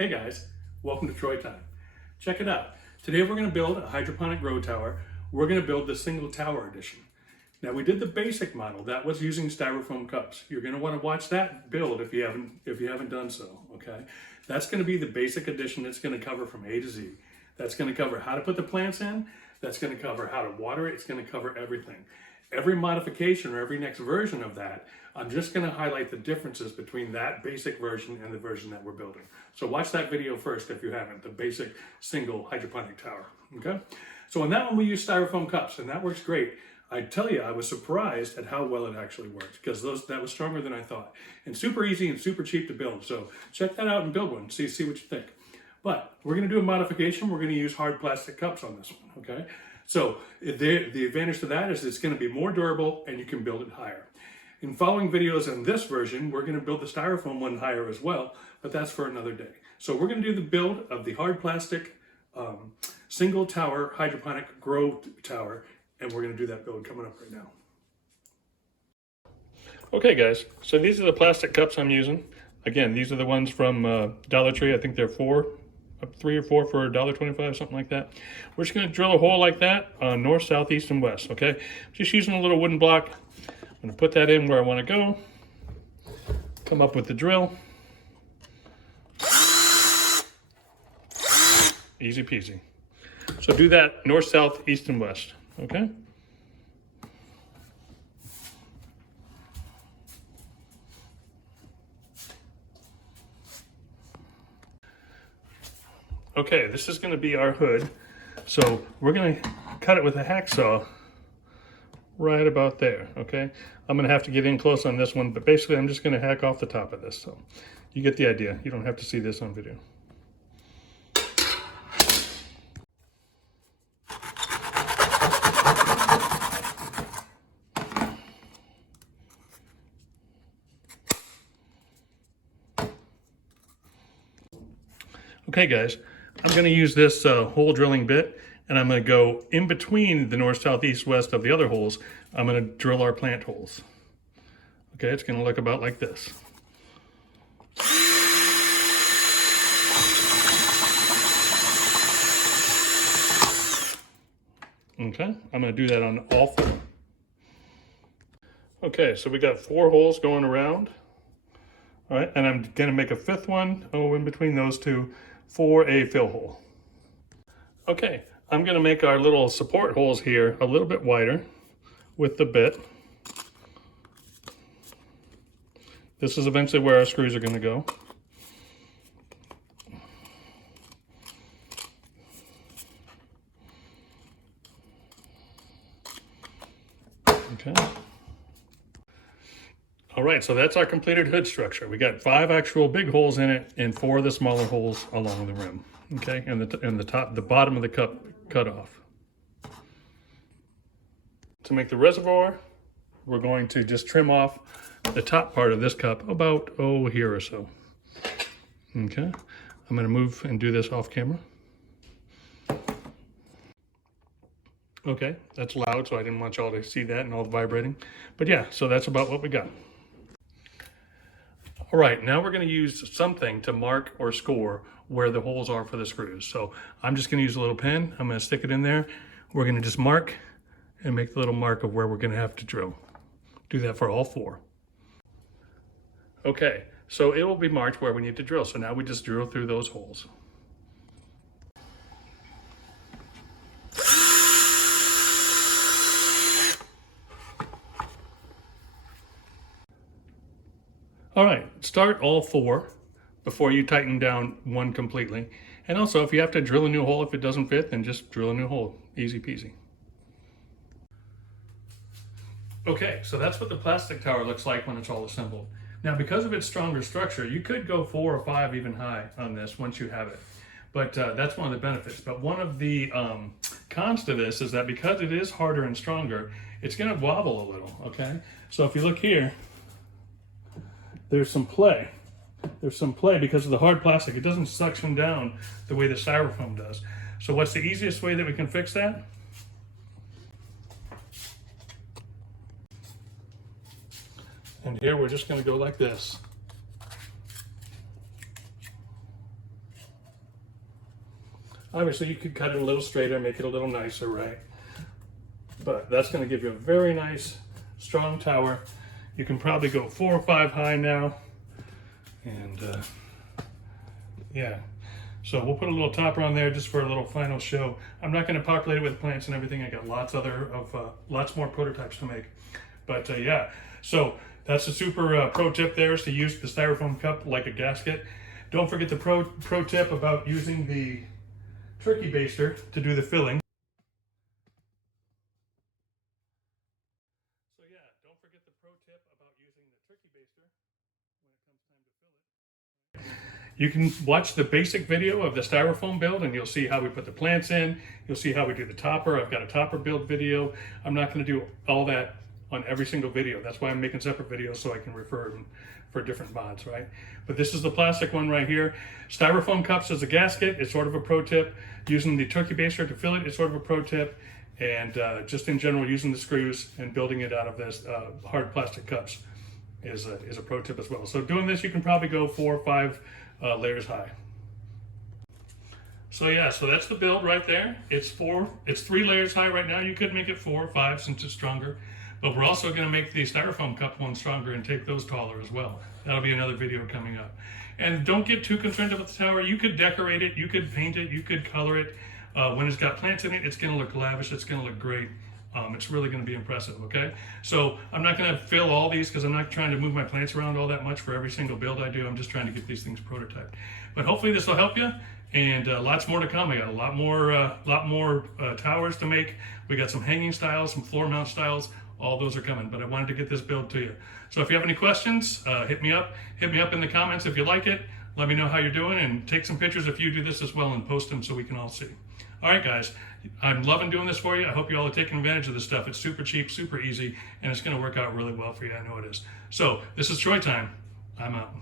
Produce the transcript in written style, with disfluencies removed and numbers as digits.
Hey guys, welcome to Troy Time. Check it out. Today we're going to build a hydroponic grow tower. We're going to build the single tower edition. Now we did the basic model that was using styrofoam cups. You're going to want to watch that build if you haven't done so. Okay, that's going to be the basic edition. It's going to cover from A to Z. That's going to cover how to put the plants in. That's going to cover how to water it. It's going to cover everything. Every modification or every next version of that, I'm just going to highlight the differences between that basic version and the version that we're building. So watch that video first if you haven't, the basic single hydroponic tower, okay? So on that one we use styrofoam cups and that works great. I tell you, I was surprised at how well it actually worked because that was stronger than I thought. And super easy and super cheap to build. So check that out and build one, see what you think. But we're going to do a modification. We're going to use hard plastic cups on this one, okay? So the advantage to that is it's going to be more durable and you can build it higher. In following videos in this version, we're going to build the styrofoam one higher as well, but that's for another day. So we're going to do the build of the hard plastic single tower hydroponic grow tower, and we're going to do that build coming up right now. Okay guys, so these are the plastic cups I'm using. Again, these are the ones from Dollar Tree. I think they're 3 or 4 for $1.25, something like that. We're just going to drill a hole like that on north, south, east, and west, okay? Just using a little wooden block. I'm going to put that in where I want to go. Come up with the drill. Easy peasy. So do that north, south, east, and west, okay? Okay, this is going to be our hood. So we're going to cut it with a hacksaw right about there, okay? I'm going to have to get in close on this one, but basically I'm just going to hack off the top of this. So you get the idea. You don't have to see this on video. Okay guys, I'm going to use this hole drilling bit and I'm going to go in between the north, south, east, west of the other holes. I'm going to drill our plant holes. Okay, it's going to look about like this. Okay, I'm going to do that on all 4. Okay, so we got 4 holes going around. All right, and I'm going to make a 5th one, in between those 2 for a fill hole. Okay, I'm going to make our little support holes here a little bit wider with the bit. This is eventually where our screws are going to go. Okay. All right, so that's our completed hood structure. We got 5 actual big holes in it and 4 of the smaller holes along the rim. Okay, and the bottom of the cup cut off. To make the reservoir, we're going to just trim off the top part of this cup about here or so. Okay, I'm going to move and do this off camera. Okay, that's loud, so I didn't want y'all to see that and all the vibrating. But yeah, so that's about what we got. All right, now we're going to use something to mark or score where the holes are for the screws. So I'm just going to use a little pen. I'm going to stick it in there. We're going to just mark and make the little mark of where we're going to have to drill. Do that for all 4. Okay, so it will be marked where we need to drill. So now we just drill through those holes. All right, start all 4 before you tighten down one completely. And also, if you have to drill a new hole, if it doesn't fit, then just drill a new hole. Easy peasy. Okay, so that's what the plastic tower looks like when it's all assembled. Now, because of its stronger structure, you could go 4 or 5 even high on this once you have it. But that's one of the benefits. But one of the cons to this is that because it is harder and stronger, it's going to wobble a little, okay? So if you look here, there's some play. There's some play because of the hard plastic. It doesn't suction down the way the styrofoam does. So what's the easiest way that we can fix that? And here we're just going to go like this. Obviously you could cut it a little straighter, make it a little nicer, right? But that's going to give you a very nice, strong tower. You can probably go 4 or 5 high now. And yeah, so we'll put a little topper on there just for a little final show. I'm not going to populate it with plants and everything. I got lots more prototypes to make. But yeah, so that's a super pro tip there, is to use the styrofoam cup like a gasket. Don't forget the pro tip about using the turkey baster to do the filling. So yeah, don't forget the pro tip about using the turkey baster when it comes time to fill it. You can watch the basic video of the styrofoam build and you'll see how we put the plants in. You'll see how we do the topper. I've got a topper build video. I'm not going to do all that on every single video. That's why I'm making separate videos, so I can refer them for different mods, right? But this is the plastic one right here. Styrofoam cups as a gasket is sort of a pro tip. Using the turkey baster to fill it is sort of a pro tip. And just in general, using the screws and building it out of this hard plastic cups is a pro tip as well. So doing this, you can probably go 4 or 5 layers high. So yeah, so that's the build right there. It's 3 layers high right now. You could make it 4 or 5 since it's stronger. But we're also going to make the styrofoam cup one stronger and take those taller as well. That'll be another video coming up. And don't get too concerned about the tower. You could decorate it, you could paint it, you could color it. When it's got plants in it, it's going to look lavish, it's going to look great. It's really going to be impressive, okay? So I'm not going to fill all these because I'm not trying to move my plants around all that much for every single build I do. I'm just trying to get these things prototyped. But hopefully this will help you, and lots more to come. I got a lot more towers to make. We got some hanging styles, some floor mount styles. All those are coming, but I wanted to get this build to you. So if you have any questions, hit me up in the comments if you like it. Let me know how you're doing, and take some pictures if you do this as well and post them so we can all see. All right, guys, I'm loving doing this for you. I hope you all are taking advantage of this stuff. It's super cheap, super easy, and it's going to work out really well for you. I know it is. So this is Troy time. I'm out.